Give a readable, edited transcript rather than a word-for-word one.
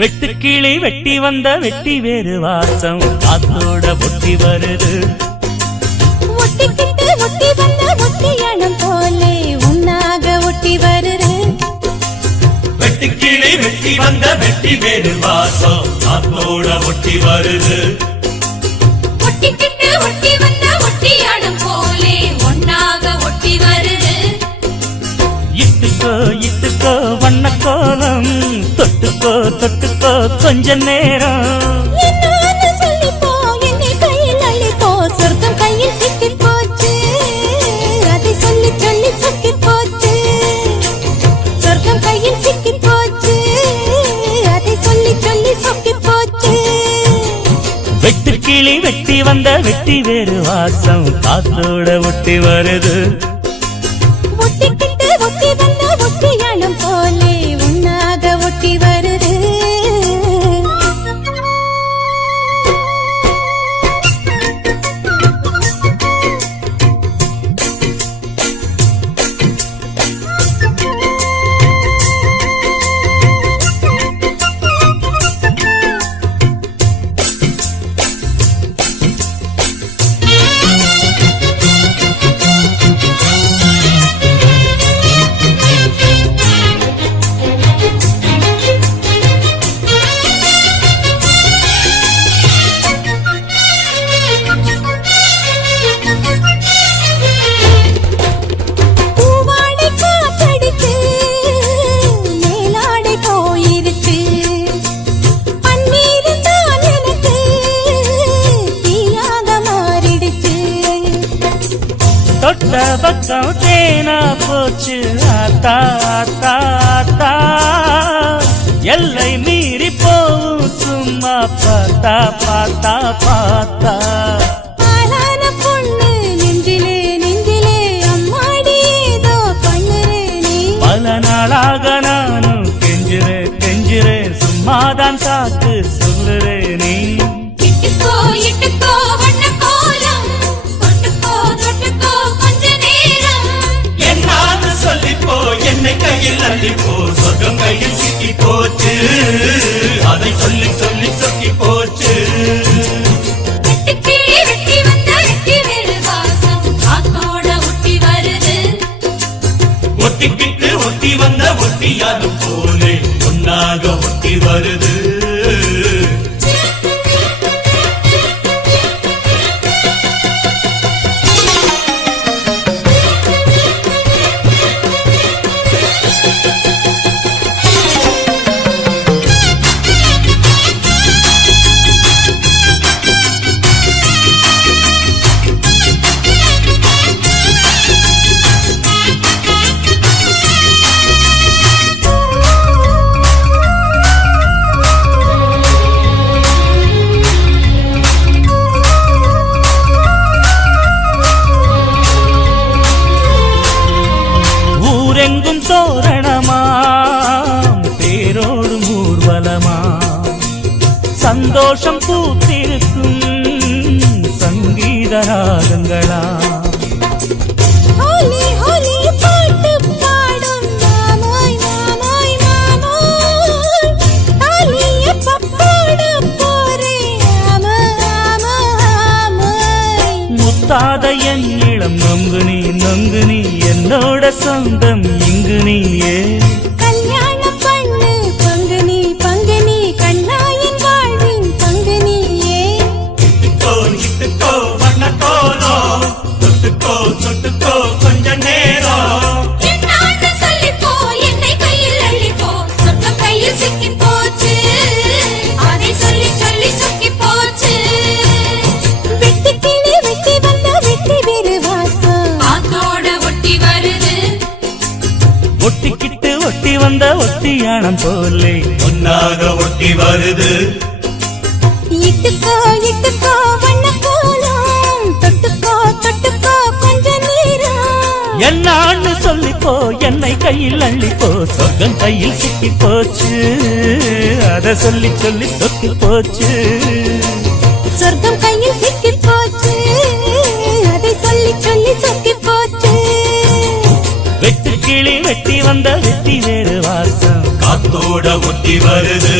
வெட்டுக்கிளி வெட்டி வந்த வெட்டி வேறு வாசம் காத்தோட ஒட்டி வருது. ஒட்டிக்கிட்டு ஒட்டி வந்த ஒட்டியானம் போலே உன்னாக ஒட்டி வருது. வெட்டுக்கிளி வெட்டி வந்த வெட்டி வேறு வாசம் காத்தோட ஒட்டி வருது. ஒட்டிக்கிட்டு ஒட்டி வந்த ஒட்டியானம் போலே உன்னாக ஒட்டி வருது. இட்டுக்கோ இட்டுக்கோ வண்ண கோலம் தொட்டுக்கோ தொட்டுக்கோ கொஞ்ச நேரம். என்னன்னு சொல்லிப்போ என்னை கையில் அள்ளிப்போ சொர்க்கம் கையில் சிக்கி போச்சு. அதை சொல்லி சொல்லி சொக்கி போச்சு. சொர்க்கம் கையில் சிக்கி போச்சு. அதை சொல்லி சொல்லி சொக்கி போச்சு. வெட்டுக்கிளி வெட்டி வந்த வெட்டி வேறு வாசம் காத்தோட ஒட்டி வருது. ஒட்டிக்கிட்டு ஒட்டி வந்த ஒட்டியானம் போலே உன்னாக ஒட்டி வருது. தொட்ட பக்கம் தேனா போச்சு ஆத்தா ஆத்தா ஆத்தா. எல்லை மீறி போவும் சும்மா பார்த்தா பார்த்தா பார்த்தா. ஆளான பொண்ணு நெஞ்சிலே நெஞ்சிலே அம்மாடி ஏதோ பண்ணுறே நீ. பல நாளாக நானும் கெஞ்சுறே கெஞ்சுறே சும்மாதான் சாக்கு சொல்லுறே நீ. இட்டுக்கோ இட்டுக்கோ வண்ண கோலம் தொட்டுக்கோ தொட்டுக்கோ கொஞ்ச நேரம். என்னான்னு சொல்லிப்போ என்னை கையில் அள்ளிப்போ சொர்க்கம் கையில் சிக்கி போச்சு. அதை சொல்லி சொல்லி சொக்கி போச்சு. வெட்டுக்கிளி வெட்டி வந்த வெட்டி வேறு வாசம் காத்தோட ஒட்டி வருது. ஒட்டிக்கிட்டு ஒட்டி வந்த ஒட்டியானம் போலே ஒன்னாக ஒட்டி வருது. ஊரெங்கும் தோரணமாம் தேரோடும் ஊர்வலமா சந்தோஷம் பூத்திருக்கும் சங்கீத ராகங்களா. ஹோலி ஹோலி பாட்டு பாடும் மாமோய் மாமோய் மாமோய். தாலிய பப்போட போரே ஆமா ஆமா ஆமோய். முத்தாத என் இளம் நொங்கு நீ என்னோட சொந்தம் இங்கு நீயே. கல்யாணம் பண்ணு பங்கு நீ கண்ணாயின் வாழ்வின் பங்கு நீயே. இட்டுக்கோ இட்டுக்கோ வண்ண கோலம் தொட்டுக்கோ தொட்டுக்கோ கொஞ்ச நேரம். என்னான்னு சொல்லிப்போ என்னை கையில் அள்ளிப்போ சொர்க்கம் கையில் சிக்கி போச்சு. அதை சொல்லி சொல்லி சொக்கி போச்சு. வெட்டுக்கிளி வெட்டி வந்த வெட்டி வேறு வாசம் காத்தோட ஒட்டி வருது. ஒட்டிக்கிட்டு ஒட்டி வந்த ஒட்டியானம் போலே ஒன்னாக ஒட்டி வருது. இட்டுக்கோ இட்டுக்கோ வண்ண கோலம் தொட்டுக்கோ தொட்டுக்கோ கொஞ்ச நேரம். என்னான்னு சொல்லிப்போ என்னை கையில் அள்ளிப்போ சொர்க்கம் கையில் சிக்கி போச்சு. அதை சொல்லி சொல்லி சொக்கி போச்சு. சொர்க்கம் கையில் சிக்கி போச்சு. அதை சொல்லி சொல்லி சொக்கி போச்சு. வெட்டுக்கிளி வெட்டி வந்த வெட்டி வேறு வாசம் காத்தோட ஒட்டி வருது.